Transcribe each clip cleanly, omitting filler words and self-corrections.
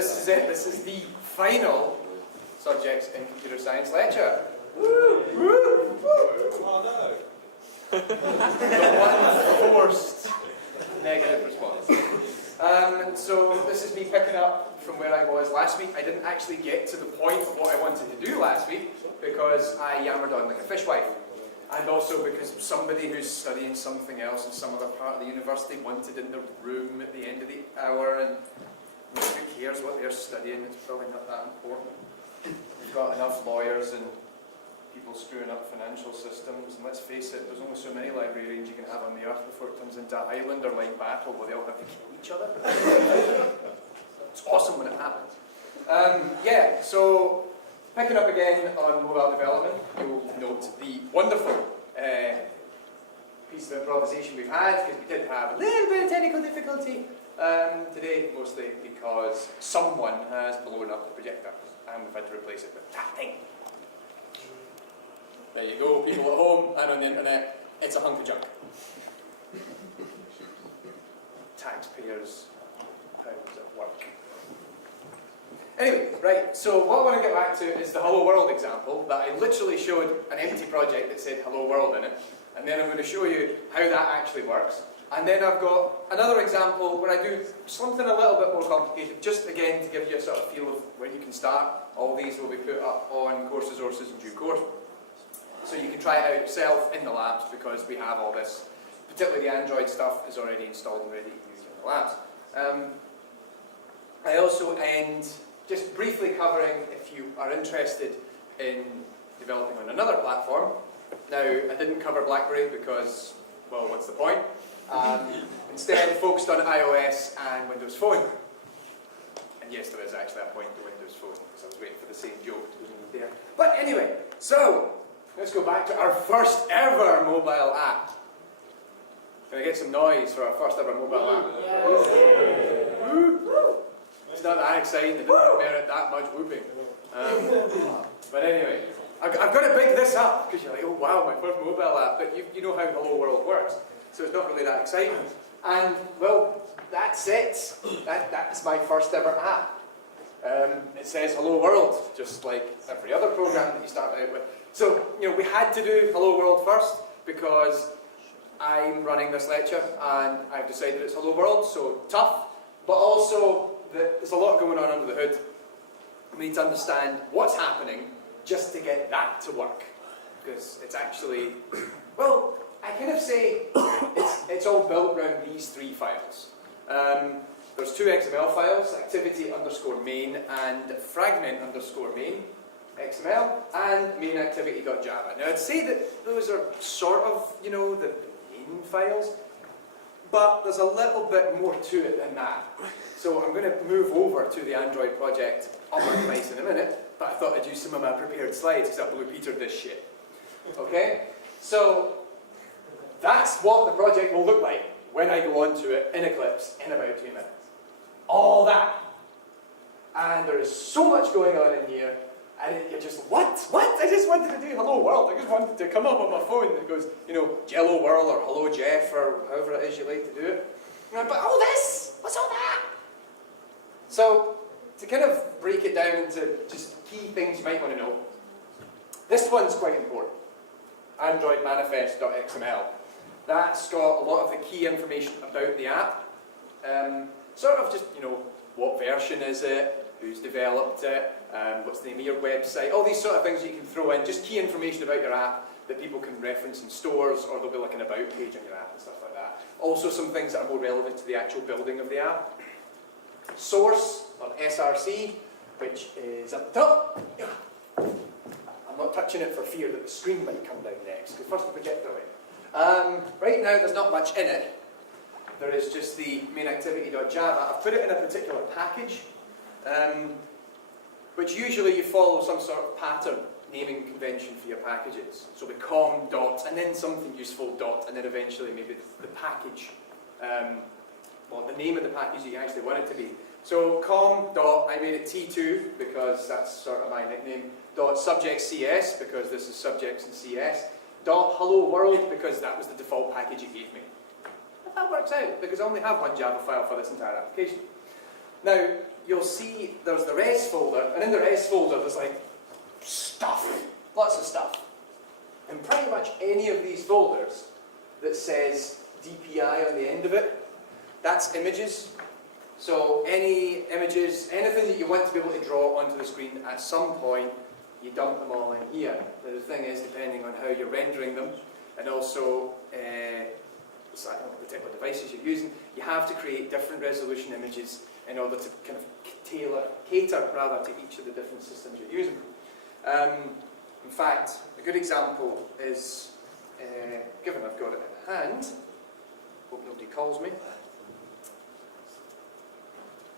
this is it. This is the final subjects in computer science lecture. Woo! Woo! Oh no! The one forced negative response. So this is me picking up from where I was last week. I didn't actually get to the point of what I wanted to do last week because I yammered on like a fishwife. And also because somebody who's studying something else in some other part of the university wanted in the room at the end of the hour, and who cares what they're studying, it's probably not that important. We've got enough lawyers and people screwing up financial systems, and let's face it, there's only so many librarians you can have on the earth before it turns into a Highlander-like battle where they all have to kill each other. It's awesome when it happens. Yeah, so picking up again on mobile development, you'll note the wonderful piece of improvisation we've had, because we did have a little bit of technical difficulty today, mostly because someone has blown up the projector, and we've had to replace it with that thing. There you go, people at home and on the internet, it's a hunk of junk. Taxpayers, how does it work? Anyway, right, so what I want to get back to is the Hello World example that I literally showed an empty project that said Hello World in it, and then I'm going to show you how that actually works. And then I've got another example where I do something a little bit more complicated, just again to give you a sort of feel of where you can start. All these will be put up on course resources in due course. So you can try it out yourself in the labs because we have all this, particularly the Android stuff is already installed and ready to use in the labs. I also end just briefly covering if you are interested in developing on another platform. Now, I didn't cover BlackBerry because, well, what's the point? Instead, focused on iOS and Windows Phone. And yes, there is actually a point to Windows Phone because I was waiting for the same joke to be there. But anyway, so let's go back to our first ever mobile app. Can I get some noise for our first ever mobile app? Yes. Woo. It's not that exciting, it doesn't merit that much whooping. But anyway, I've got to big this up because you're like, oh wow, my first mobile app, but you know how Hello World works, so it's not really that exciting. And well, that's it. That's my first ever app. It says Hello World, just like every other program that you start out with. So, you know, we had to do Hello World first because I'm running this lecture and I've decided it's Hello World, so tough, but also there's a lot going on under the hood. We need to understand what's happening just to get that to work. Because it's actually, well, I kind of say it's all built around these three files. There's two XML files, activity_main and fragment_main XML, and Mainactivity.java. Now I'd say that those are sort of, you know, the main files, but there's a little bit more to it than that. So I'm going to move over to the Android project on my device in a minute, but I thought I'd use some of my prepared slides because I blue-petered this shit. Okay? So that's what the project will look like when I go onto it in Eclipse in about 2 minutes. All that. And there is so much going on in here, and you're just, what? I just wanted to do Hello World. I just wanted to come up on my phone that goes, you know, Jello World or Hello Jeff or however it is you like to do it. And I'm like, all this? What's all that? So, to kind of break it down into just key things you might want to know, this one's quite important. Androidmanifest.xml. That's got a lot of the key information about the app. Sort of just, you know, what version is it, who's developed it, what's the name of your website, all these sort of things you can throw in, just key information about your app that people can reference in stores, or there'll be like an about page on your app and stuff like that. Also some things that are more relevant to the actual building of the app. Source, or SRC, which is up the top. I'm not touching it for fear that the screen might come down next, because first the projector away. Right now there's not much in it. There is just the Mainactivity.java. I've put it in a particular package, which usually you follow some sort of pattern naming convention for your packages. So the com dot, and then something useful dot, and then eventually maybe the package, well, the name of the package you actually want it to be. So com dot, I made it T2 because that's sort of my nickname, dot subject CS because this is subjects in CS, dot hello world because that was the default package it gave me. But that works out because I only have one Java file for this entire application. Now, you'll see there's the res folder, and in the res folder there's like stuff, lots of stuff. And pretty much any of these folders that says DPI on the end of it, that's images. So any images, anything that you want to be able to draw onto the screen at some point, you dump them all in here. Now the thing is, depending on how you're rendering them, and also the type of devices you're using, you have to create different resolution images in order to kind of cater rather to each of the different systems you're using. In fact, a good example is, given I've got it in hand, hope nobody calls me.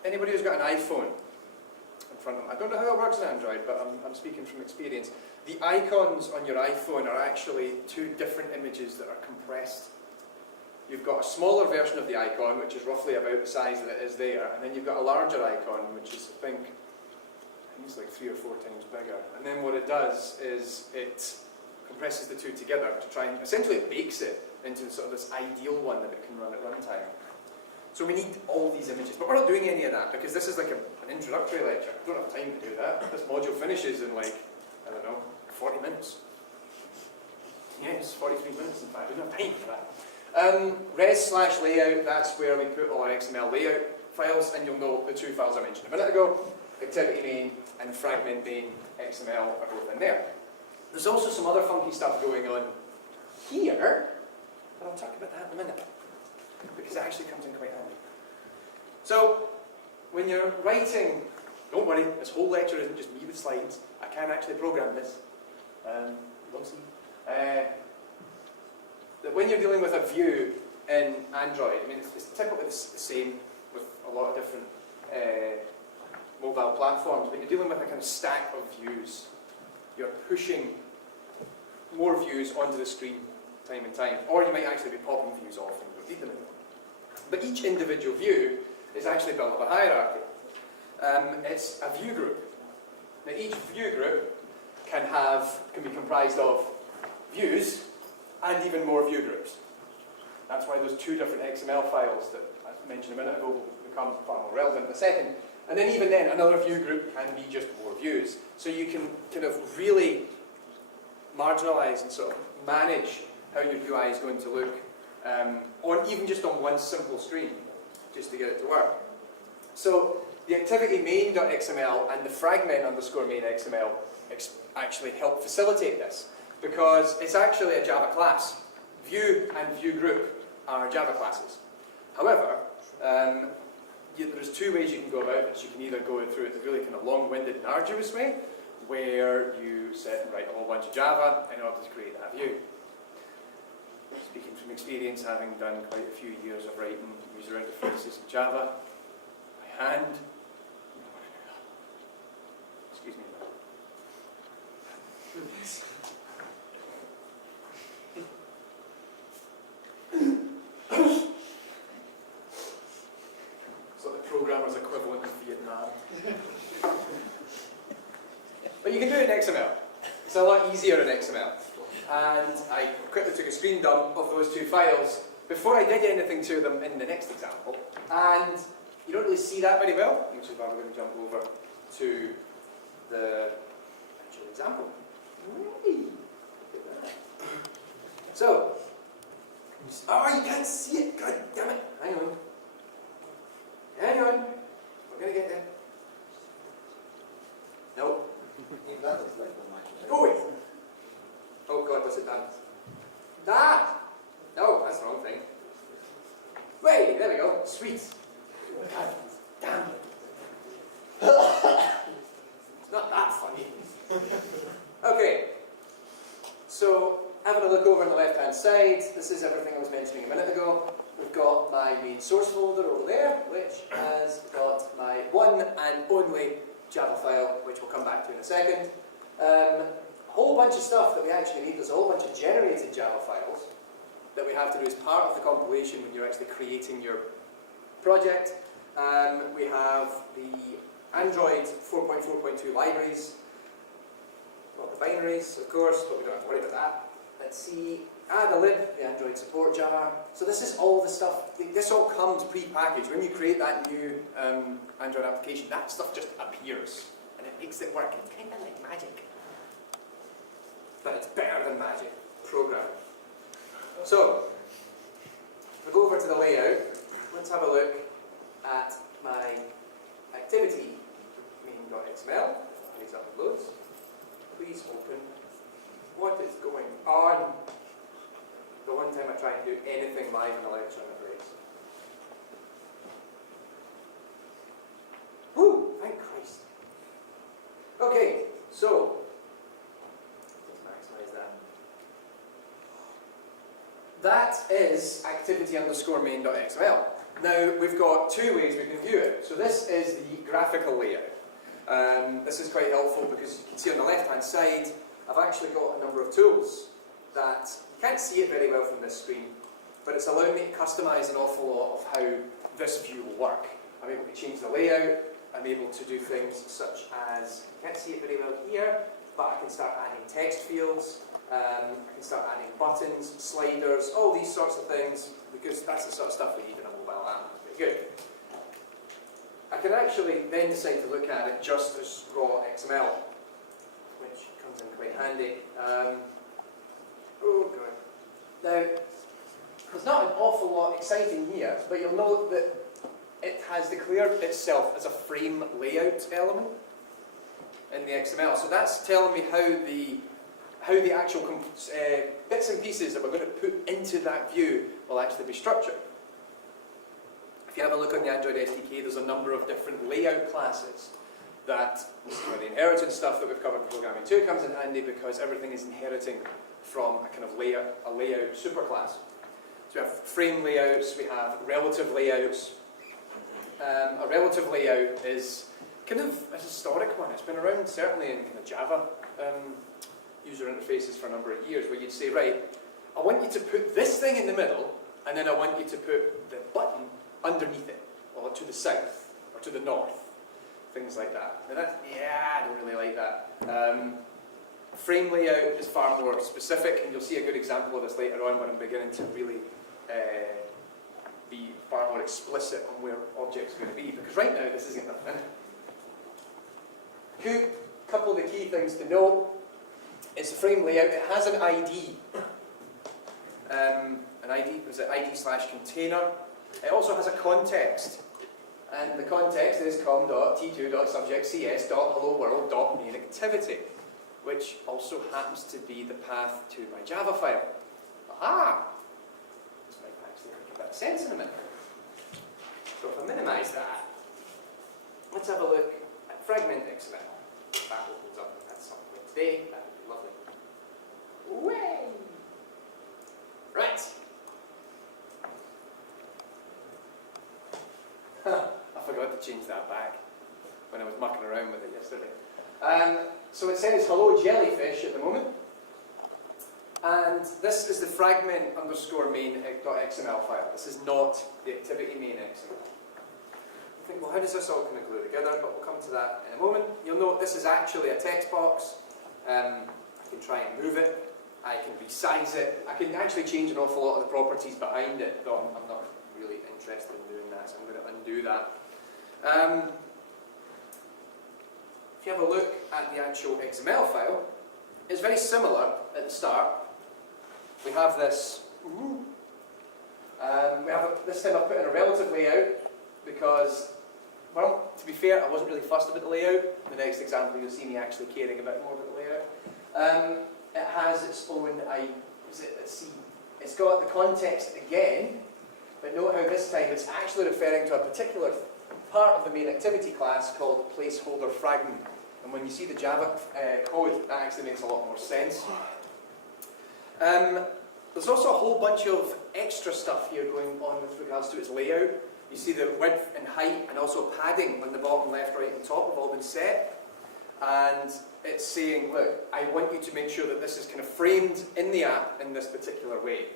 Anybody who's got an iPhone in front of them, I don't know how it works in Android, but I'm speaking from experience. The icons on your iPhone are actually two different images that are compressed. You've got a smaller version of the icon, which is roughly about the size that it is there, and then you've got a larger icon, which is, I think it's like 3 or 4 times bigger. And then what it does is it compresses the two together to try and, essentially it bakes it into sort of this ideal one that it can run at runtime. So we need all these images, but we're not doing any of that because this is like an introductory lecture. We don't have time to do that. This module finishes in like, I don't know, 40 minutes. Yes, 43 minutes in fact, we don't have time for that. Res/layout, that's where we put all our XML layout files, and you'll know the two files I mentioned a minute ago, activity main and fragment main XML are both in there. There's also some other funky stuff going on here, but I'll talk about that in a minute, because it actually comes in quite handy. So, when you're writing, don't worry, this whole lecture isn't just me with slides. I can actually program this. We'll see. That when you're dealing with a view in Android, I mean, it's typically the same with a lot of different mobile platforms, but you're dealing with a kind of stack of views. You're pushing more views onto the screen time and time, or you might actually be popping views off and repeat them. But each individual view is actually built of a hierarchy. It's a view group. Now each view group can be comprised of views and even more view groups. That's why those two different XML files that I mentioned a minute ago will become far more relevant in a second. And then even then, another view group can be just more views. So you can kind of really marginalize and sort of manage how your UI is going to look on even just on one simple screen, just to get it to work. So the activity main.xml and the fragment _main XML actually help facilitate this, because it's actually a Java class. View and view group are Java classes. However, there's two ways you can go about this. You can either go through it the really kind of long-winded and arduous way, where you sit and write a whole bunch of Java in order to create that view. Speaking from experience, having done quite a few years of writing user interfaces in Java by hand. Excuse me. It's like the programmer's equivalent of Vietnam. But you can do it in XML. It's a lot easier in XML. And I quickly took a screen dump of those two files before I did anything to them in the next example. And you don't really see that very well, which is why we're going to jump over to the actual example. So, oh, you can't see it, god damn it. Hang on. Hang on. We're going to get there. Nope. Oh, wait. Oh god, what's it done? Ah! No, that's the wrong thing. Wait, there we go. Sweet. God damn it. It's not that funny. Okay. So, having a look over on the left-hand side, this is everything I was mentioning a minute ago. We've got my main source folder over there, which has got my one and only Java file, which we'll come back to in a second. A whole bunch of stuff that we actually need. There's a whole bunch of generated Java files that we have to do as part of the compilation when you're actually creating your project. We have the Android 4.4.2 libraries, well, the binaries, of course, but we don't have to worry about that. Let's see. add a lib, the Android support jar. So this is all the stuff, this all comes pre-packaged. When you create that new Android application, that stuff just appears and it makes it work. It's kind of like magic. But it's better than magic, programming. So, if we go over to the layout, let's have a look at my activity main.xml. These uploads. Please open. What is going on? The one time I try and do anything live in a lecture and it breaks. Woo! Thank Christ. Okay, so let's maximize that. That is activity_main.xml. Now we've got two ways we can view it. So this is the graphical layout. This is quite helpful because you can see on the left hand side I've actually got a number of tools that you can't see it very well from this screen, but it's allowing me to customize an awful lot of how this view will work. I'm able to change the layout, I'm able to do things such as, you can't see it very well here, but I can start adding text fields, I can start adding buttons, sliders, all these sorts of things, because that's the sort of stuff we need in a mobile app. It's pretty good. I can actually then decide to look at it just as raw XML, which comes in quite handy. Oh god. Now, there's not an awful lot exciting here, but you'll note that it has declared itself as a frame layout element in the XML. So that's telling me how the actual bits and pieces that we're going to put into that view will actually be structured. If you have a look on the Android SDK, there's a number of different layout classes that, this is where the inheritance stuff that we've covered in programming 2 comes in handy, because everything is inheriting from a kind of layout superclass. So we have frame layouts, we have relative layouts. A relative layout is kind of a historic one. It's been around certainly in kind of Java user interfaces for a number of years, where you'd say, right, I want you to put this thing in the middle, and then I want you to put the button underneath it, or to the south, or to the north, things like that. Now that's, yeah, I don't really like that. Frame layout is far more specific, and you'll see a good example of this later on when I'm beginning to really be far more explicit on where objects are going to be, because right now this isn't nothing. Couple of the key things to know is the frame layout. It has an ID. An ID, is it ID/container? It also has a context, and the context is com.t2.subject.cs.helloworld.mainActivity, which also happens to be the path to my Java file. Aha! This might actually make a bit of sense in a minute. So if I minimize that, let's have a look at Fragment Xml. If that opens up at some point today, that would be lovely. Way! Right. I forgot to change that back when I was mucking around with it yesterday. So it says hello jellyfish at the moment. And this is the fragment_main.xml file. This is not the activity main XML. You think, well, how does this all kind of glue together? But we'll come to that in a moment. You'll note this is actually a text box. I can try and move it. I can resize it. I can actually change an awful lot of the properties behind it, though I'm not really interested in doing that, so I'm going to undo that. If you have a look at the actual XML file, it's very similar at the start. We have this. This time I've put in a relative layout because, well, to be fair, I wasn't really fussed about the layout. The next example, you'll see me actually caring a bit more about the layout. It has its own, let's see, it's got the context again, but note how this time it's actually referring to a particular part of the main activity class called placeholder fragment. And when you see the Java code, that actually makes a lot more sense. There's also a whole bunch of extra stuff here going on with regards to its layout. You see the width and height and also padding on the bottom, left, right and top have all been set. And it's saying, look, I want you to make sure that this is kind of framed in the app in this particular way.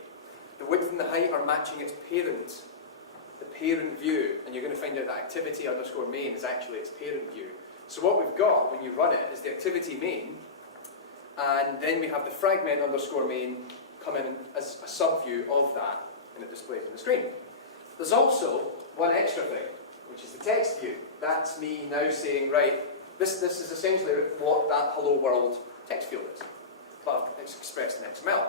The width and the height are matching its parent, the parent view, and you're going to find out that activity_main is actually its parent view. So what we've got when you run it is the activity main, and then we have the fragment_main come in as a subview of that, and it displays on the screen. There's also one extra thing, which is the text view. That's me now saying, right, this is essentially what that hello world text field is, but it's expressed in XML.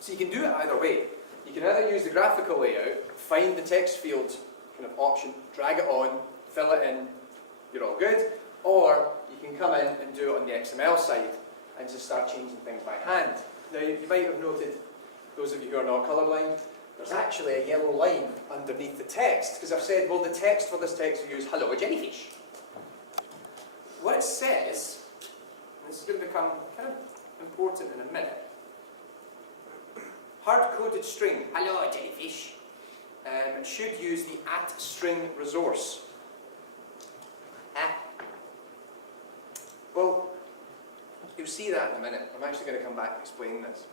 So you can do it either way. You can either use the graphical layout, find the text field kind of option, drag it on, fill it in, you're all good, or you can come in and do it on the XML side and just start changing things by hand. Now you might have noted, those of you who are not colourblind, there's actually a yellow line underneath the text, because I've said, well, the text for this text view is hello jellyfish. What it says, and this is going to become kind of important in a minute, hard-coded string, hello jellyfish, should use the @string resource. Well, you'll see that in a minute. I'm actually going to come back and explain this.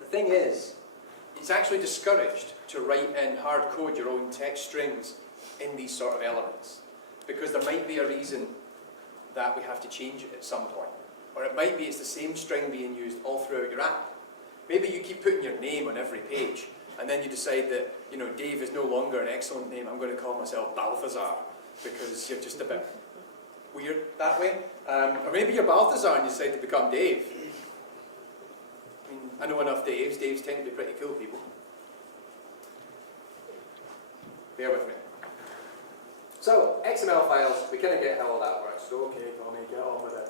The thing is, it's actually discouraged to write in hard code your own text strings in these sort of elements, because there might be a reason that we have to change it at some point. Or it might be it's the same string being used all throughout your app. Maybe you keep putting your name on every page, and then you decide that, you know, Dave is no longer an excellent name, I'm going to call myself Balthazar, because you're just a bit weird that way. Or maybe you're Balthazar and you decide to become Dave. I mean, I know enough Daves. Daves tend to be pretty cool people. Bear with me. So, XML files, we kind of get how all that works. So, okay, Tommy, get on with it.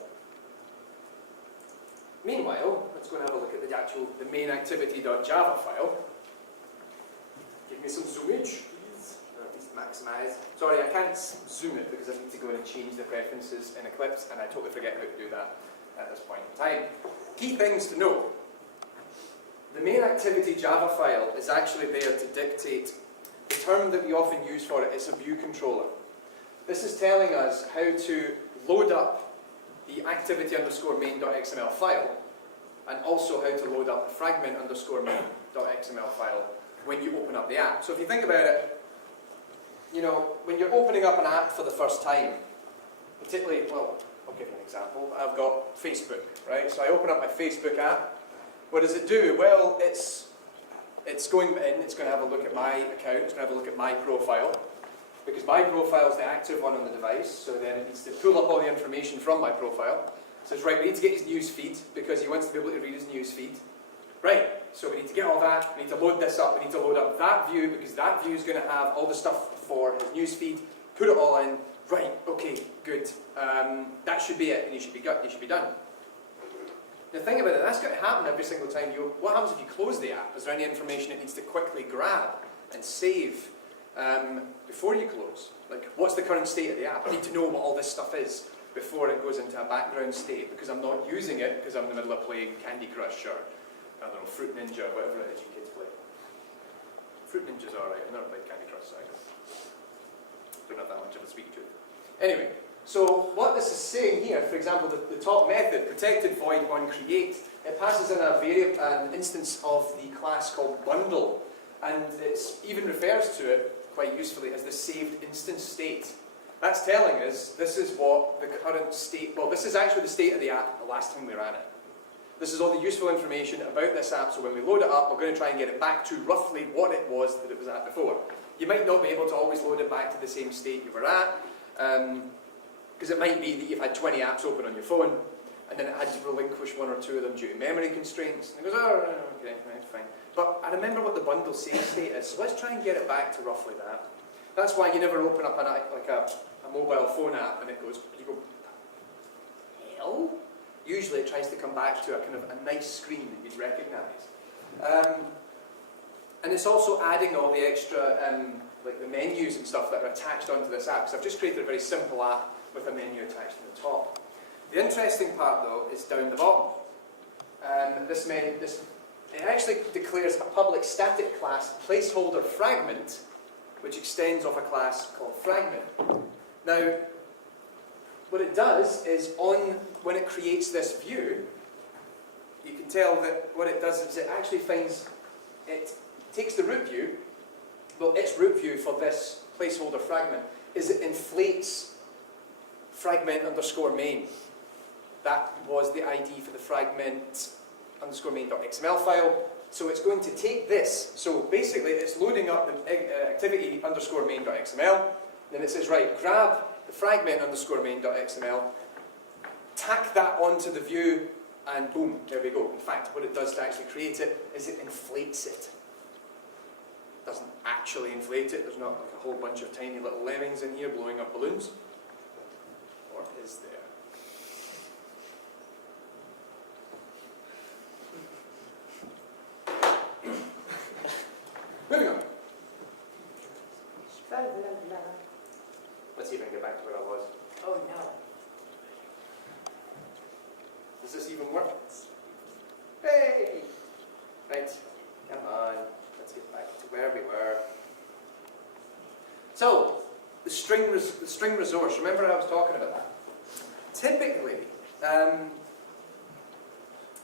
Meanwhile, let's go and have a look at the Mainactivity.java file. Give me some zoomage, please. Or at least maximize. Sorry, I can't zoom it because I need to go in and change the preferences in Eclipse, and I totally forget how to do that at this point in time. Key things to know. The Mainactivity Java file is actually there to dictate the term that we often use for it is a view controller. This is telling us how to load up the activity_main.xml file, and also how to load up the fragment_main.xml file when you open up the app. So if you think about it, you know, when you're opening up an app for the first time, particularly, well, I'll give you an example. I've got Facebook, right? So I open up my Facebook app. What does it do? Well, it's going in, it's going to have a look at my account, it's going to have a look at my profile, because my profile is the active one on the device, so then it needs to pull up all the information from my profile. So it's right, we need to get his news feed, because he wants to be able to read his news feed. Right, so we need to get all that, we need to load this up, we need to load up that view, because that view is going to have all the stuff for his news feed, put it all in, right, okay, good. That should be it, and you should be done. The thing about it, that's going to happen every single time what happens if you close the app? Is there any information it needs to quickly grab and save before you close? Like, what's the current state of the app? I need to know what all this stuff is before it goes into a background state, because I'm not using it because I'm in the middle of playing Candy Crush or, I don't know, Fruit Ninja, whatever it is you kids play. Fruit Ninja's alright, I've never played Candy Crush, so I don't have that much of a sweet tooth. Anyway, so what this is saying here, for example, the top method, protected void onCreate, it passes in an instance of the class called bundle, and it even refers to it quite usefully as the saved instance state. That's telling us this is what the current state, well, this is actually the state of the app the last time we ran it. This is all the useful information about this app, so when we load it up, we're going to try and get it back to roughly what it was that it was at before. You might not be able to always load it back to the same state you were at, because it might be that you've had 20 apps open on your phone, and then it had to relinquish one or two of them due to memory constraints. And it goes, oh, okay, right, fine. But I remember what the bundle save state is, so let's try and get it back to roughly that. That's why you never open up a mobile phone app and it goes, you go, hell? Usually it tries to come back to a kind of a nice screen that you'd recognise. And it's also adding all the extra, like the menus and stuff that are attached onto this app. So I've just created a very simple app with a menu attached to the top. The interesting part, though, is down the bottom. It actually declares a public static class placeholder fragment, which extends off a class called fragment. Now, what it does is when it creates this view, you can tell that what it does is it actually it takes the root view, well, its root view for this placeholder fragment is it inflates fragment_main. That was the ID for the fragment underscore main.xml file. So it's going to take this. So basically it's loading up the activity underscore main.xml. Then it says, right, grab the fragment underscore main.xml, tack that onto the view, and boom, there we go. In fact, what it does to actually create it is it inflates it. It doesn't actually inflate it. There's not like a whole bunch of tiny little lemmings in here blowing up balloons. Or is there? Moving on. Let's see if I can get back to where I was. Oh no. Does this even work? Hey! Right, come on. Let's get back to where we were. So, the string resource. Remember I was talking about that? Typically, now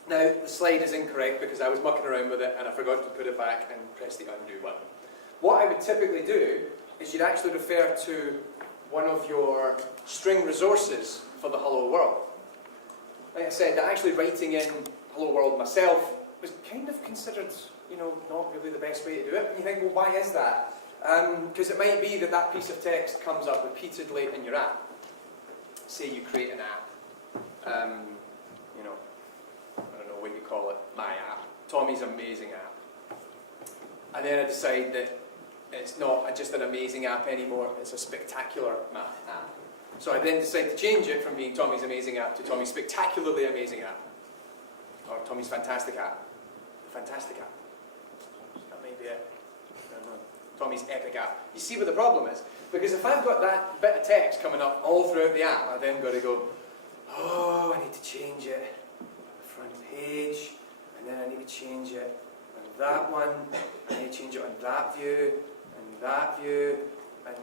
the slide is incorrect because I was mucking around with it and I forgot to put it back and press the undo button. What I would typically do is you'd actually refer to one of your string resources for the hello world. Like I said, actually writing in hello world myself was kind of considered, you know, not really the best way to do it. And you think, well, why is that? Because it might be that that piece of text comes up repeatedly in your app. Say you create an app, you know, I don't know what you call it, my app, Tommy's amazing app. And then I decide that it's not just an amazing app anymore, it's a spectacular app. So I then decide to change it from being Tommy's amazing app to Tommy's spectacularly amazing app. Or Tommy's fantastic app. Fantastic app. That may be it. I don't know. Tommy's epic app. You see what the problem is? Because if I've got that bit of text coming up all throughout the app, I then got to go, oh, I need to change it. Front page, and then I need to change it on that one, I need to change it on that view, and that view, and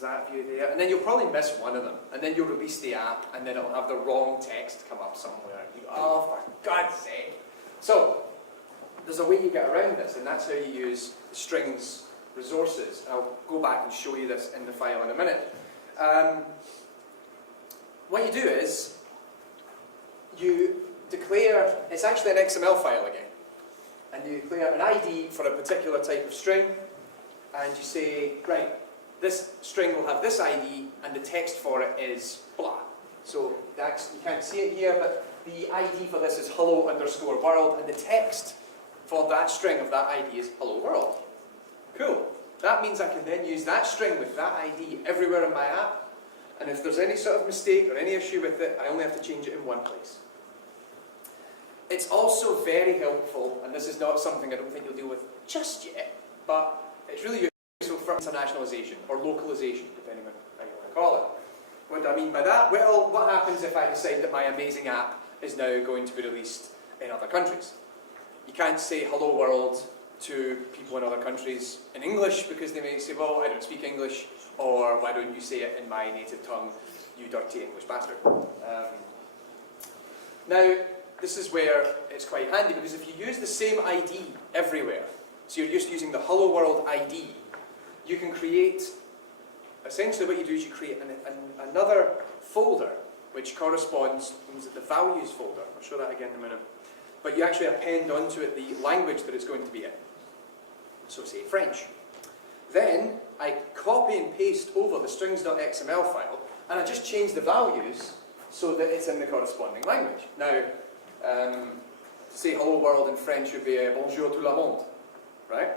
that view there. And then you'll probably miss one of them. And then you'll release the app, and then it'll have the wrong text come up somewhere. Oh, for God's sake. So, there's a way you get around this, and that's how you use the strings resources. I'll go back and show you this in the file in a minute. What you do is, you declare, it's actually an XML file again, and you declare an ID for a particular type of string, and you say, right, this string will have this ID, and the text for it is blah. So you can't see it here, but the ID for this is hello underscore world, and the text for that string of that ID is hello world. Cool. That means I can then use that string with that ID everywhere in my app, and if there's any sort of mistake or any issue with it, I only have to change it in one place. It's also very helpful, and this is not something I don't think you'll deal with just yet, but it's really useful for internationalization or localization, depending on how you want to call it. What do I mean by that? Well, what happens if I decide that my amazing app is now going to be released in other countries? You can't say hello world to people in other countries in English because they may say, well, I don't speak English, or why don't you say it in my native tongue, you dirty English bastard. Now, this is where it's quite handy, because if you use the same ID everywhere, so you're just using the hello world ID, you can create, essentially what you do is you create another folder which corresponds to the values folder. I'll show that again in a minute. But you actually append onto it the language that it's going to be in. So say French. Then I copy and paste over the strings.xml file, and I just change the values so that it's in the corresponding language. Now, say hello world in French would be bonjour tout le monde, right?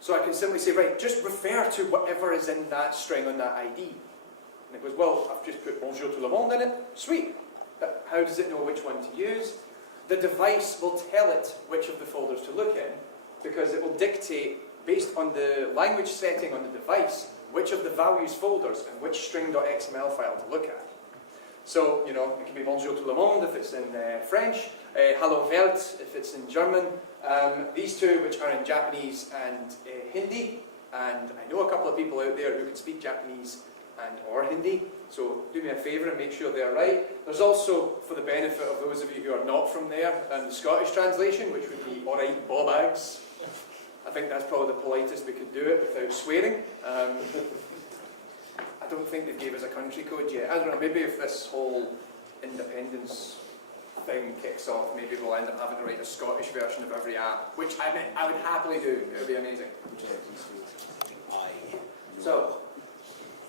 So I can simply say, right, just refer to whatever is in that string on that ID. And it goes, well, I've just put bonjour tout le monde in it. Sweet. But how does it know which one to use? The device will tell it which of the folders to look in, because it will dictate, based on the language setting on the device, which of the values folders and which string.xml file to look at. So, you know, it can be bonjour tout le monde if it's in French, hallo Welt if it's in German, these two which are in Japanese and Hindi, and I know a couple of people out there who can speak Japanese and or Hindi, so do me a favour and make sure they're right. There's also, for the benefit of those of you who are not from there, the Scottish translation, which would be alright bow bags. I think that's probably the politest we could do it without swearing. I don't think they gave us a country code yet. I don't know, maybe if this whole independence thing kicks off, maybe we'll end up having to write a Scottish version of every app, which I would happily do. It would be amazing. So,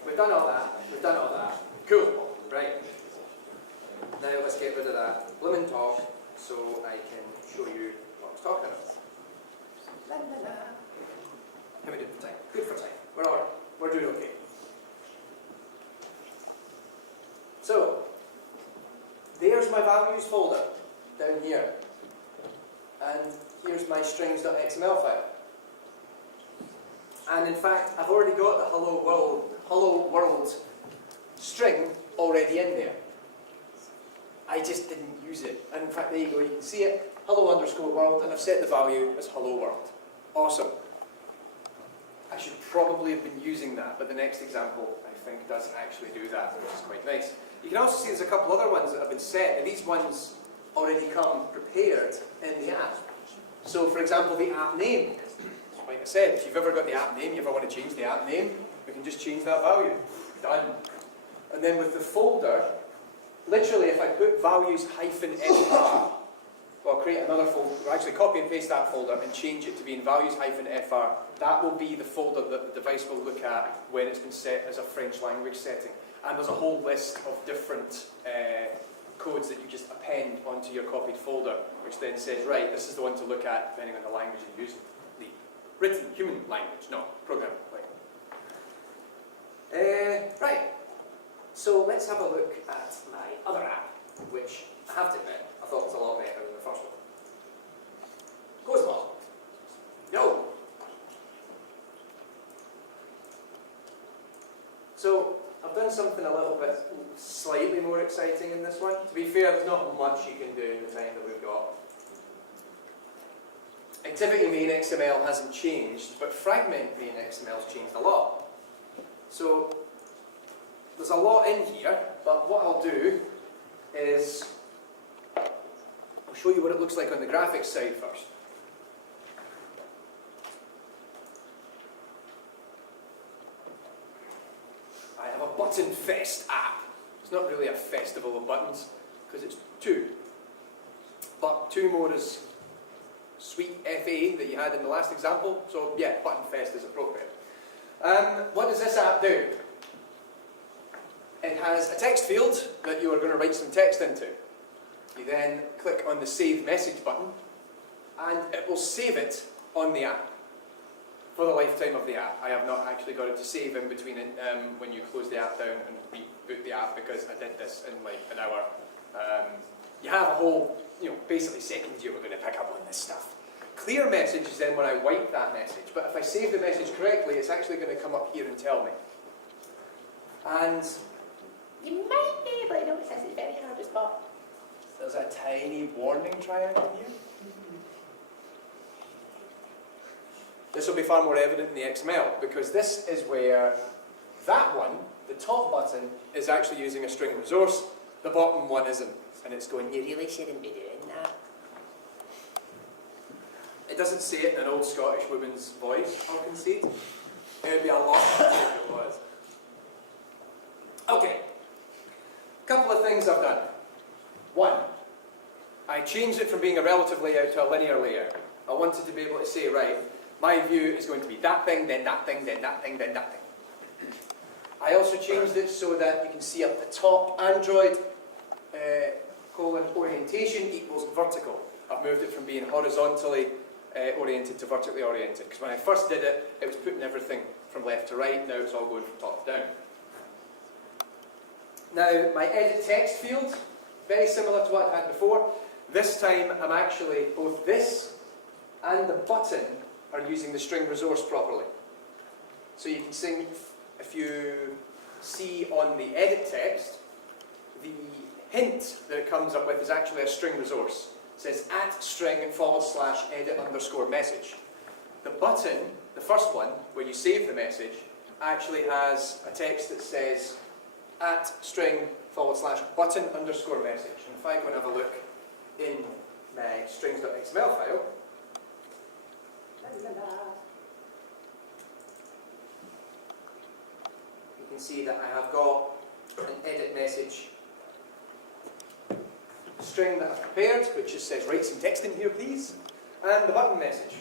we've done all that. We've done all that. Cool. Right. Now let's get rid of that blooming talk so I can show you what I was talking about. La, la, la. How are we doing for time? Good for time. We're all right. We're doing okay. So, there's my values folder down here. And here's my strings.xml file. And in fact, I've already got the hello world string already in there. I just didn't use it. And in fact, there you go, you can see it, hello_world, and I've set the value as hello world. Awesome. I should probably have been using that, but the next example, I think, does actually do that, which is quite nice. You can also see there's a couple other ones that have been set, and these ones already come prepared in the app. So, for example, the app name. Like I said, if you've ever got the app name, you ever want to change the app name, we can just change that value. Done. And then with the folder, literally if I put values-fr, well, create another folder, or actually copy and paste that folder and change it to be in values-fr, that will be the folder that the device will look at when it's been set as a French language setting. And there's a whole list of different codes that you just append onto your copied folder, which then says, right, this is the one to look at depending on the language you're using. The written human language, not programming language. Right, so let's have a look at my other app, which I have to admit, I thought was a lot better than the first one. Goes along. Go! So, I've done something a little bit slightly more exciting in this one. To be fair, there's not much you can do in the time that we've got. Activity main XML hasn't changed, but fragment main XML has changed a lot. So, there's a lot in here, but what I'll do is I'll show you what it looks like on the graphics side first. I have a button fest app. It's not really a festival of buttons, because it's two. But two more is sweet FA that you had in the last example, so yeah, button fest is appropriate. What does this app do? It has a text field that you are going to write some text into. You then click on the Save Message button, and it will save it on the app for the lifetime of the app. I have not actually got it to save in between it, when you close the app down and reboot the app, because I did this in like an hour. You have a whole, basically seconds you were going to pick up on this stuff. Clear message is then when I wipe that message, but if I save the message correctly, it's actually going to come up here and tell me. And you might be able to notice this is very hard to spot. There's a tiny warning triangle here. This will be far more evident in the XML, because this is where that one, the top button, is actually using a string resource, the bottom one isn't. And it's going, you really shouldn't be doing that. It doesn't say it in an old Scottish woman's voice, I'll concede. It would be a lot better if it was. Okay. A couple of things I've done. One, I changed it from being a relative layout to a linear layout. I wanted to be able to say, right, my view is going to be that thing, then that thing, then that thing, then that thing. I also changed it so that you can see up the top, Android orientation equals vertical. I've moved it from being horizontally oriented to vertically oriented, because when I first did it, it was putting everything from left to right. Now it's all going from top to down. Now, my edit text field, very similar to what I had before. This time, I'm actually, both this and the button are using the string resource properly. So you can see, if you see on the edit text, the hint that it comes up with is actually a string resource. It says @string/edit_message. The button, the first one, where you save the message, actually has a text that says @string/button_message. And if I go and have a look in my strings.xml file, you can see that I have got an edit message string that I've prepared, which just says write some text in here please, and the button message,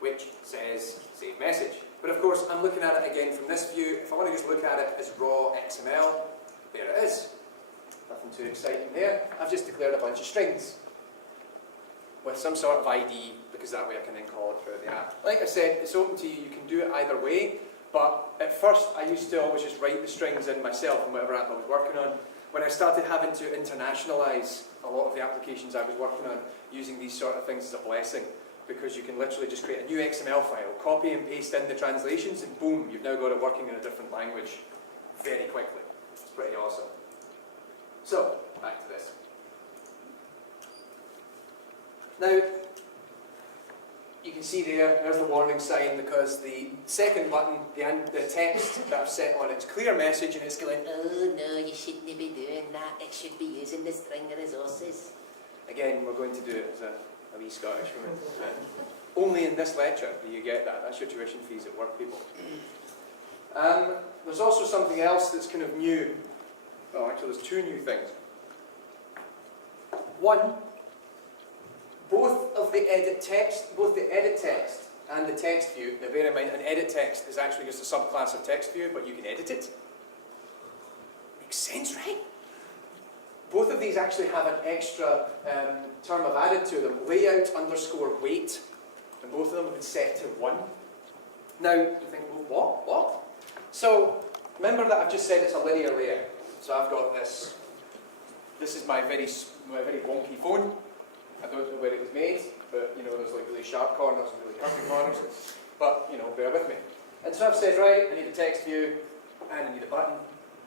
which says save message. But of course I'm looking at it again from this view. If I want to just look at it as raw XML, there it is. Nothing too exciting there. I've just declared a bunch of strings with some sort of ID, because that way I can then call it through the app. Like I said, it's open to you, you can do it either way, but at first I used to always just write the strings in myself in whatever app I was working on. When I started having to internationalize a lot of the applications I was working on, using these sort of things is a blessing, because you can literally just create a new XML file, copy and paste in the translations, and boom, you've now got it working in a different language very quickly. It's pretty awesome. So, back to this. Now, you can see there's the warning sign, because the second button, the text that I've set on it's clear message, and it's going, oh no, you shouldn't be doing that, it should be using the string resources. Again, we're going to do it as a wee Scottish woman. Only in this lecture do you get that. That's your tuition fees at work, people. There's also something else that's kind of new. Oh, actually, there's two new things. One, both the edit text and the text view. Now, bear in mind, an edit text is actually just a subclass of text view, but you can edit it. Makes sense, right? Both of these actually have an extra term I've added to them, layout underscore weight, and both of them have been set to 1. Now, you think, well, what? So, remember that I've just said it's a linear layer. So I've got this. This is my very wonky phone. I don't know where it was made, but you know, there's like really sharp corners and really curvy corners. But you know, bear with me. And so I've said, right, I need a text view, and I need a button,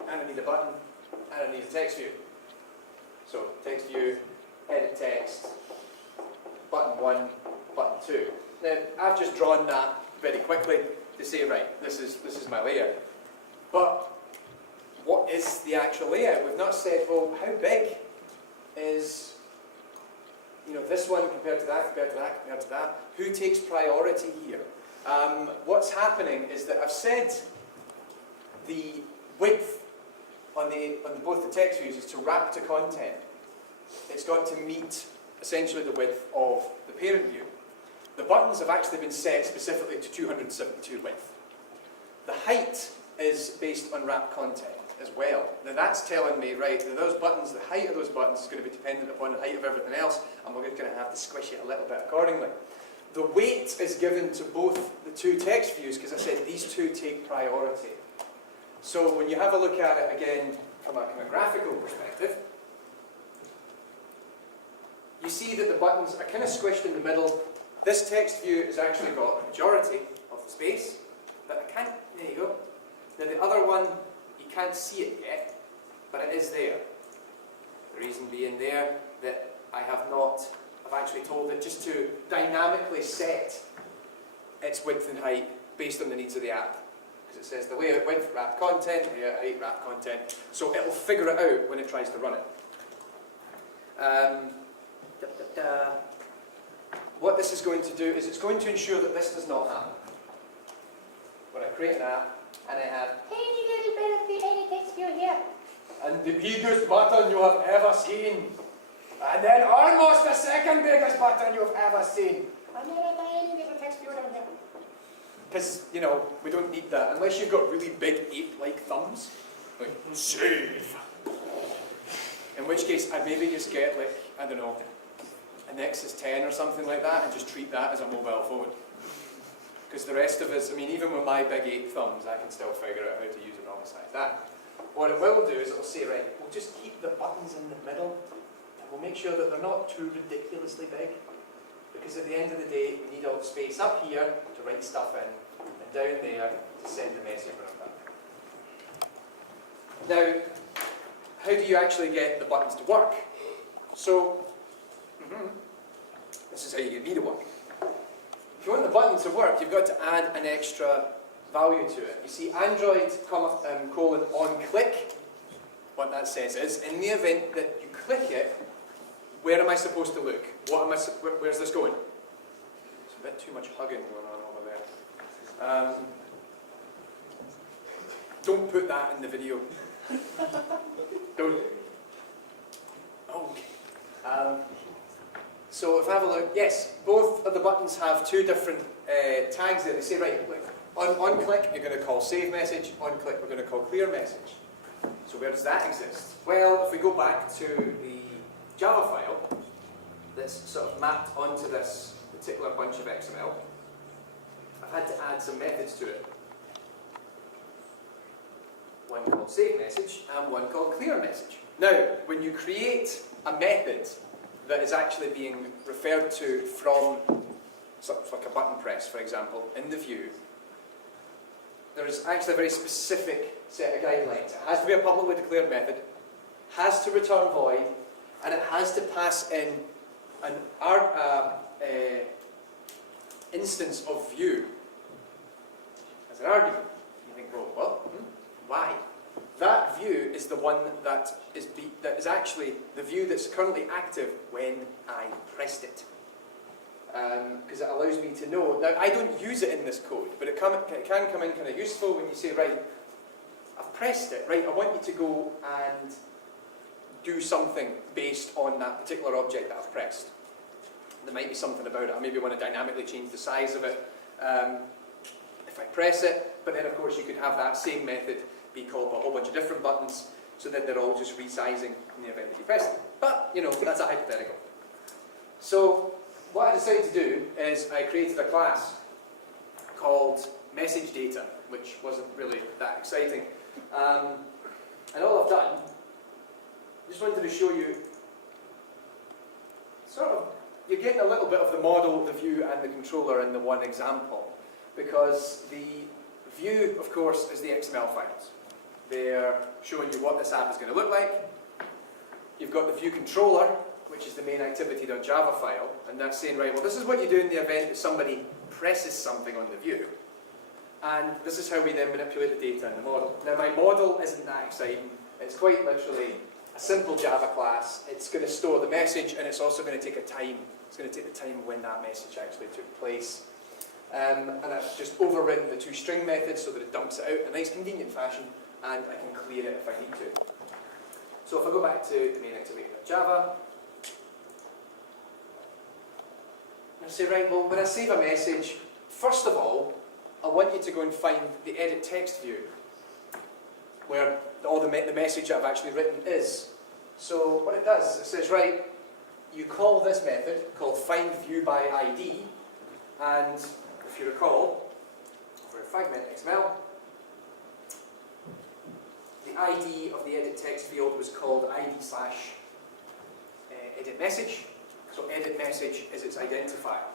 and I need a button, and I need a text view. So text view, edit text, button 1, button 2. Now I've just drawn that very quickly to say, right, this is my layout. But what is the actual layout? We've not said, well, how big is, you know, this one compared to that, compared to that, compared to that? Who takes priority here? What's happening is that I've said the width on both the text views is to wrap to content. It's got to meet essentially the width of the parent view. The buttons have actually been set specifically to 272 width. The height is based on wrap content as well. Now that's telling me, right, that those buttons, the height of those buttons is going to be dependent upon the height of everything else, and we're just going to have to squish it a little bit accordingly. The weight is given to both the two text views, because I said these two take priority. So when you have a look at it again from a graphical perspective, you see that the buttons are kind of squished in the middle. This text view has actually got the majority of the space, but I can't, there you go. Now the other one, you can't see it yet, but it is there. The reason being there that I've actually told it just to dynamically set its width and height based on the needs of the app. Because it says the layout width, wrap content, layout height, wrap content. So it will figure it out when it tries to run it. What this is going to do is it's going to ensure that this does not happen. When I create an app and I have Tiny little bit of the edit text view here. and the biggest button you have ever seen, and then almost the second biggest button you've ever seen, and then a tiny little text view down here. Because, you know, we don't need that unless you've got really big ape-like thumbs. Like, save! In which case, I'd maybe just get, like, I don't know, a Nexus 10 or something like that and just treat that as a mobile phone. Because the rest of us, I mean, even with my big ape thumbs, I can still figure out how to use a normal size that. What it will do is it'll say, right, we'll just keep the buttons in the middle, and we'll make sure that they're not too ridiculously big. Because at the end of the day, we need all the space up here to write stuff in, and down there to send the message when I'm done. Now, how do you actually get the buttons to work? So, this is how you get me to work. If you want the button to work, you've got to add an extra value to it. You see, Android on click, what that says is, in the event that you click it, where am I supposed to look? Where's this going? There's a bit too much hugging going on over there. Don't put that in the video. Don't. Okay. So if I have a look, yes, both of the buttons have two different tags there. They say, right, look, on click you're going to call save message, on click we're going to call clear message. So where does that exist? Well, if we go back to the Java file that's sort of mapped onto this particular bunch of XML, I've had to add some methods to it. One called save message and one called clear message. Now, when you create a method that is actually being referred to from sort of like a button press, for example, in the view, there is actually a very specific set of guidelines. It has to be a publicly declared method, has to return void, and it has to pass in an instance of view as an argument. You think, well, what? Why? That view is the one that is actually the view that's currently active when I pressed it. Because it allows me to know. Now, I don't use it in this code, but it can come in kind of useful when you say, right, I've pressed it, right, I want you to go and do something based on that particular object that I've pressed. There might be something about it. I maybe want to dynamically change the size of it if I press it, but then of course you could have that same method be called by a whole bunch of different buttons, so then they're all just resizing in the event that you press them. But, you know, that's a hypothetical. So, what I decided to do is I created a class called message data, which wasn't really that exciting. And all I've done, just wanted to show you, sort of, you're getting a little bit of the model, the view, and the controller in the one example, because the view, of course, is the XML files. They're showing you what this app is going to look like. You've got the view controller, which is the Mainactivity.java file, and that's saying, right, well, this is what you do in the event that somebody presses something on the view. And this is how we then manipulate the data in the model. Now, my model isn't that exciting. It's quite literally a simple Java class. It's going to store the message, and it's also going to take a time. It's going to take the time when that message actually took place. And I've just overridden the toString method so that it dumps it out in a nice convenient fashion, and I can clear it if I need to. So if I go back to the Mainactivity.java, I say, right, well, when I save a message, first of all, I want you to go and find the edit text view, where all the message I've actually written is. So what it does, it says, right, you call this method called findViewById, and if you recall, for Fragment Xml, the ID of the edit text field was called ID/edit message. So edit message is its identifier.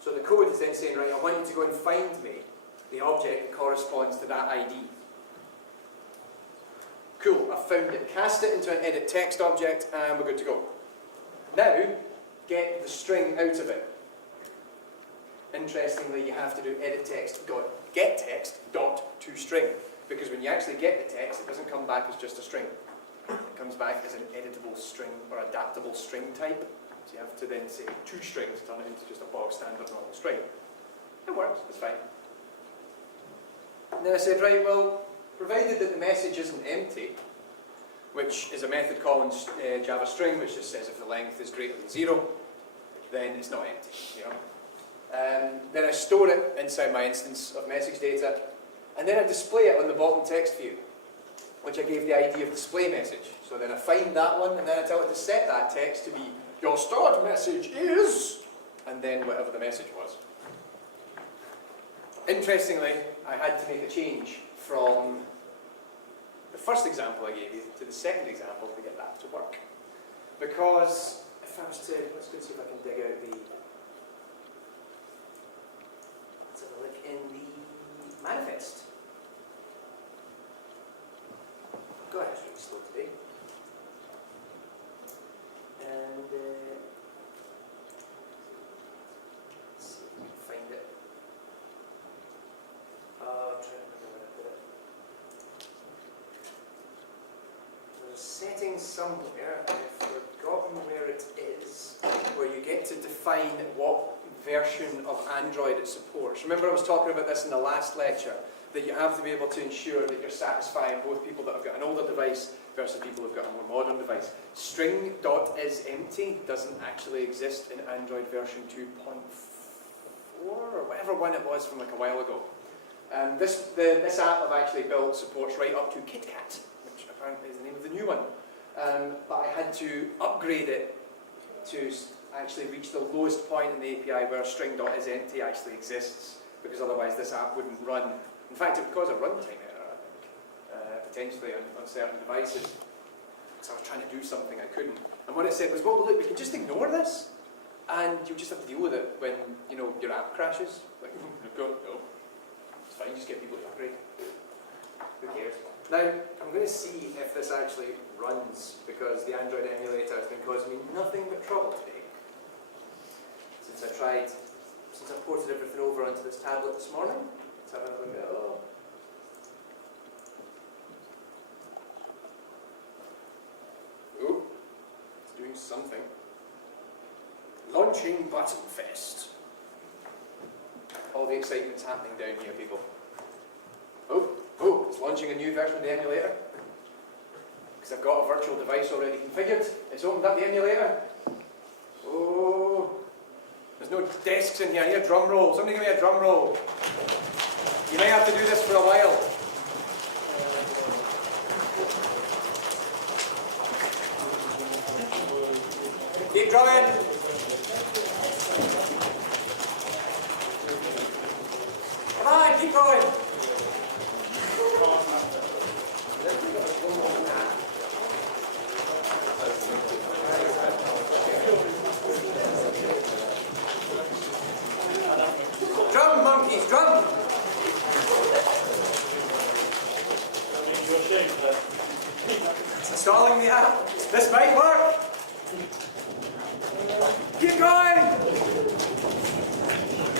So the code is then saying, right, I want you to go and find me the object that corresponds to that ID. Cool, I've found it. Cast it into an edit text object, and we're good to go. Now, get the string out of it. Interestingly, you have to do edit text dot get text dot toString, because when you actually get the text, it doesn't come back as just a string. It comes back as an editable string or adaptable string type. So you have to then say toString to turn it into just a bog standard normal string. It works, it's fine. And then I said, right, well, provided that the message isn't empty, which is a method call in Java string, which just says if the length is greater than 0, then it's not empty. You know? Then I store it inside my instance of message data, and then I display it on the bottom text view, which I gave the ID of display message. So then I find that one, and then I tell it to set that text to be your start message is, and then whatever the message was. Interestingly, I had to make a change from the first example I gave you to the second example to get that to work. Because if I was to, let's go see if I can dig out the, let's have a look in the manifest. Go ahead, it's really slow today. And let's see if we can find it. I'm trying to remember where I put it. There's a setting somewhere, I've forgotten where it is, where you get to define what version of Android it supports. Remember I was talking about this in the last lecture, that you have to be able to ensure that you're satisfying both people that have got an older device versus people who've got a more modern device. String.isEmpty doesn't actually exist in Android version 2.4 or whatever one it was from like a while ago. This app I've actually built supports right up to KitKat, which apparently is the name of the new one. But I had to upgrade it to actually reach the lowest point in the API where string.isEmpty actually exists, because otherwise this app wouldn't run. In fact, it would cause a runtime error, I think, potentially on certain devices. So I was trying to do something I couldn't. And what it said was, well, look, we can just ignore this, and you'll just have to deal with it when your app crashes. Like, no, it's fine, just get people to upgrade. Who cares? Now, I'm going to see if this actually runs, because the Android emulator has been causing me nothing but trouble today. Since I ported everything over onto this tablet this morning. Let's have another go. Oh, it's doing something. Launching Buttonfest. All the excitement's happening down here, people. Oh, it's launching a new version of the emulator. Because I've got a virtual device already configured. It's opened up the emulator. Oh, there's no desks in here. I need a drum roll. Somebody give me a drum roll. You may have to do this for a while. Keep drumming. Come on, keep going. Drum, monkeys, drum! Installing the app. This might work. Keep going!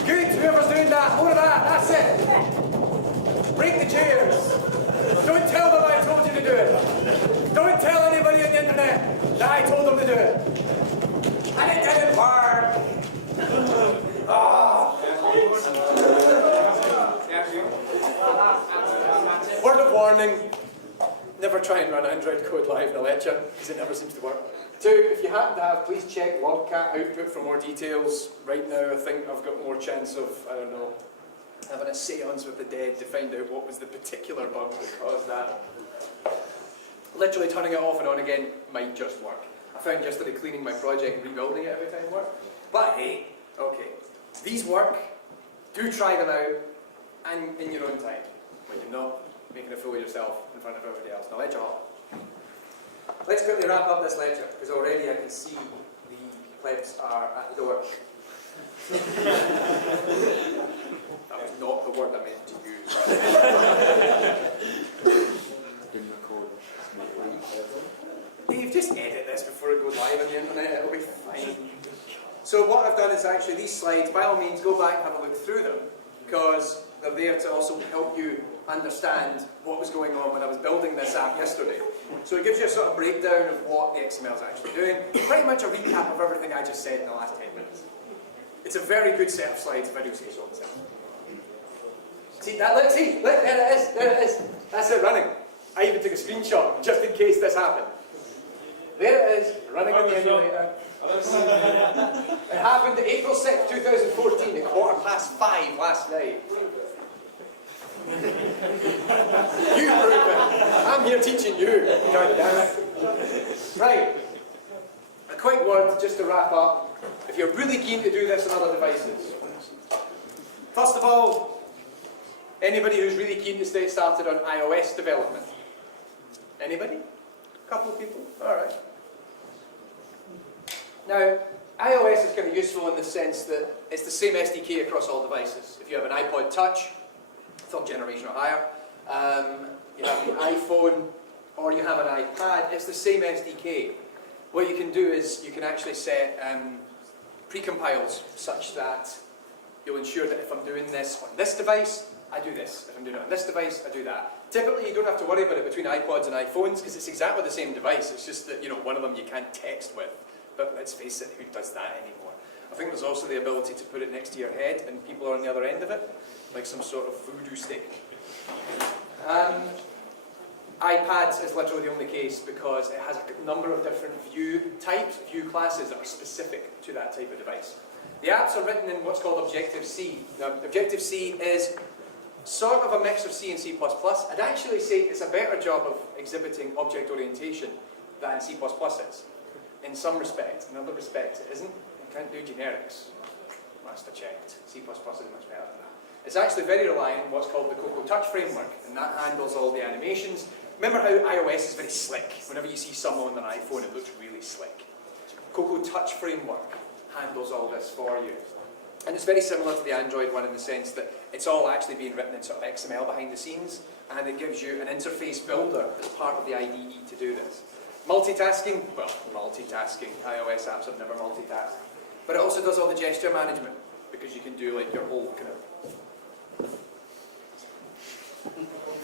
Good, whoever's doing that, more of that, that's it. Break the chairs. Don't tell them I told you to do it. Don't tell anybody on the internet that I told them to do it. And it didn't work. Oh. Word of warning, never try and run Android code live in a lecture, because it never seems to work. 2, if you happen to have, please check logcat output for more details. Right now I think I've got more chance of, I don't know, having a seance with the dead to find out what was the particular bug that caused that. Literally turning it off and on again might just work. I found yesterday cleaning my project and rebuilding it every time worked. But hey, okay, these work. Do try them out, and in your own time, when you're not making a fool of yourself in front of everybody else. Now, lecture hall. Let's quickly wrap up this lecture, because already I can see the plebs are at the door. That was not the word I meant to use. Dave, just edit this before it goes live on the internet, it'll be fine. So what I've done is actually these slides, by all means, go back and have a look through them, because they're there to also help you understand what was going on when I was building this app yesterday. So it gives you a sort of breakdown of what the XML is actually doing, pretty much a recap of everything I just said in the last 10 minutes. It's a very good set of slides if I do say so myself. See, look, there it is. That's it running. I even took a screenshot just in case this happened. There it is, running on the emulator. It happened April 6th, 2014 at 5:15 last night. You prove it. I'm here teaching you. God damn it. Right. A quick word just to wrap up. If you're really keen to do this on other devices. First of all, anybody who's really keen to stay started on iOS development? Anybody? A couple of people? Alright. Now, iOS is kind of useful in the sense that it's the same SDK across all devices. If you have an iPod Touch, 3rd generation or higher, you have an iPhone, or you have an iPad, it's the same SDK. What you can do is you can actually set precompiles such that you'll ensure that if I'm doing this on this device, I do this. If I'm doing it on this device, I do that. Typically, you don't have to worry about it between iPods and iPhones because it's exactly the same device. It's just that one of them you can't text with. But let's face it, who does that anymore? I think there's also the ability to put it next to your head and people are on the other end of it, like some sort of voodoo stick. iPads is literally the only case because it has a number of different view types, view classes that are specific to that type of device. The apps are written in what's called Objective-C. Now, Objective-C is sort of a mix of C and C++. I'd actually say it's a better job of exhibiting object orientation than C++ is. In some respects. In other respects, it isn't. It can't do generics. Must have checked. C++ is much better than that. It's actually very reliant on what's called the Cocoa Touch framework, and that handles all the animations. Remember how iOS is very slick? Whenever you see someone on an iPhone, it looks really slick. Cocoa Touch framework handles all this for you. And it's very similar to the Android one in the sense that it's all actually being written in sort of XML behind the scenes, and it gives you an interface builder as part of the IDE to do this. Multitasking, well, multitasking. iOS apps have never multitasked. But it also does all the gesture management, because you can do like your whole kind of...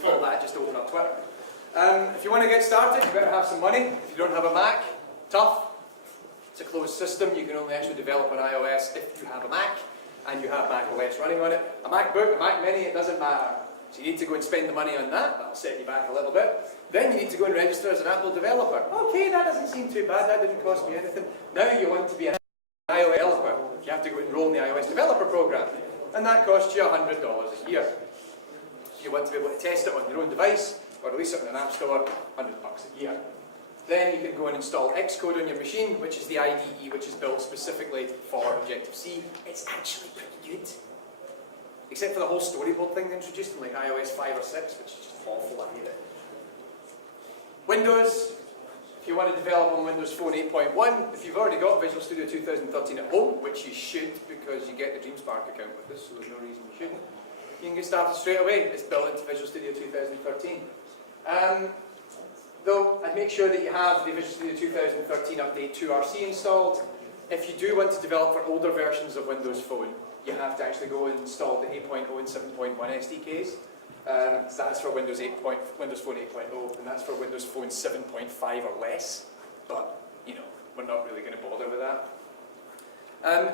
all that, just open up Twitter. If you want to get started, you better have some money. If you don't have a Mac, tough. It's a closed system. You can only actually develop on iOS if you have a Mac, and you have Mac OS running on it. A MacBook, a Mac Mini, it doesn't matter. So you need to go and spend the money on that. That'll set you back a little bit. Then you need to go and register as an Apple developer. Okay, that doesn't seem too bad. That didn't cost me anything. Now you want to be an iOS developer. You have to go enroll in the iOS developer program. And that costs you $100 a year. If you want to be able to test it on your own device, or release it in an app store, $100 a year. Then you can go and install Xcode on your machine, which is the IDE which is built specifically for Objective-C. It's actually pretty good. Except for the whole storyboard thing they introduced in like iOS 5 or 6, which is just awful, I hate it. Windows, if you want to develop on Windows Phone 8.1, if you've already got Visual Studio 2013 at home, which you should because you get the DreamSpark account with this, so there's no reason you shouldn't, you can get started straight away. It's built into Visual Studio 2013. Though, I'd make sure that you have the Visual Studio 2013 Update 2RC installed. If you do want to develop for older versions of Windows Phone, you have to actually go and install the 8.0 and 7.1 SDKs. So that's for Windows Phone 8.0, and that's for Windows Phone 7.5 or less. But, you know, we're not really going to bother with that.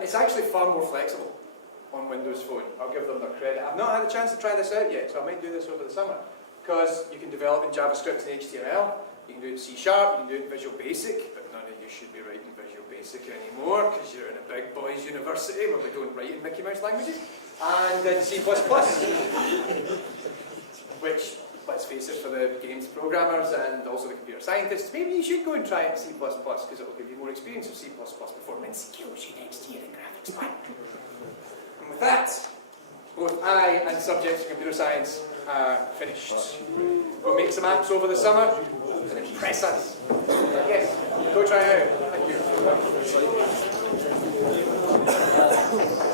It's actually far more flexible on Windows Phone. I'll give them their credit. I've not had a chance to try this out yet, so I might do this over the summer. Because you can develop in JavaScript and HTML, you can do it in C#, you can do it in Visual Basic, but none of you should be writing Visual Basic anymore, because you're in a big boys university where we don't write in Mickey Mouse languages. And then C++, which, let's face it, for the games programmers and also the computer scientists, maybe you should go and try it in C++, because it will give you more experience with C++ before it skills you next year in graphics. And with that, both I and subjects in computer science are finished. We'll make some apps over the summer and impress us. Yes, go try it out. Thank you.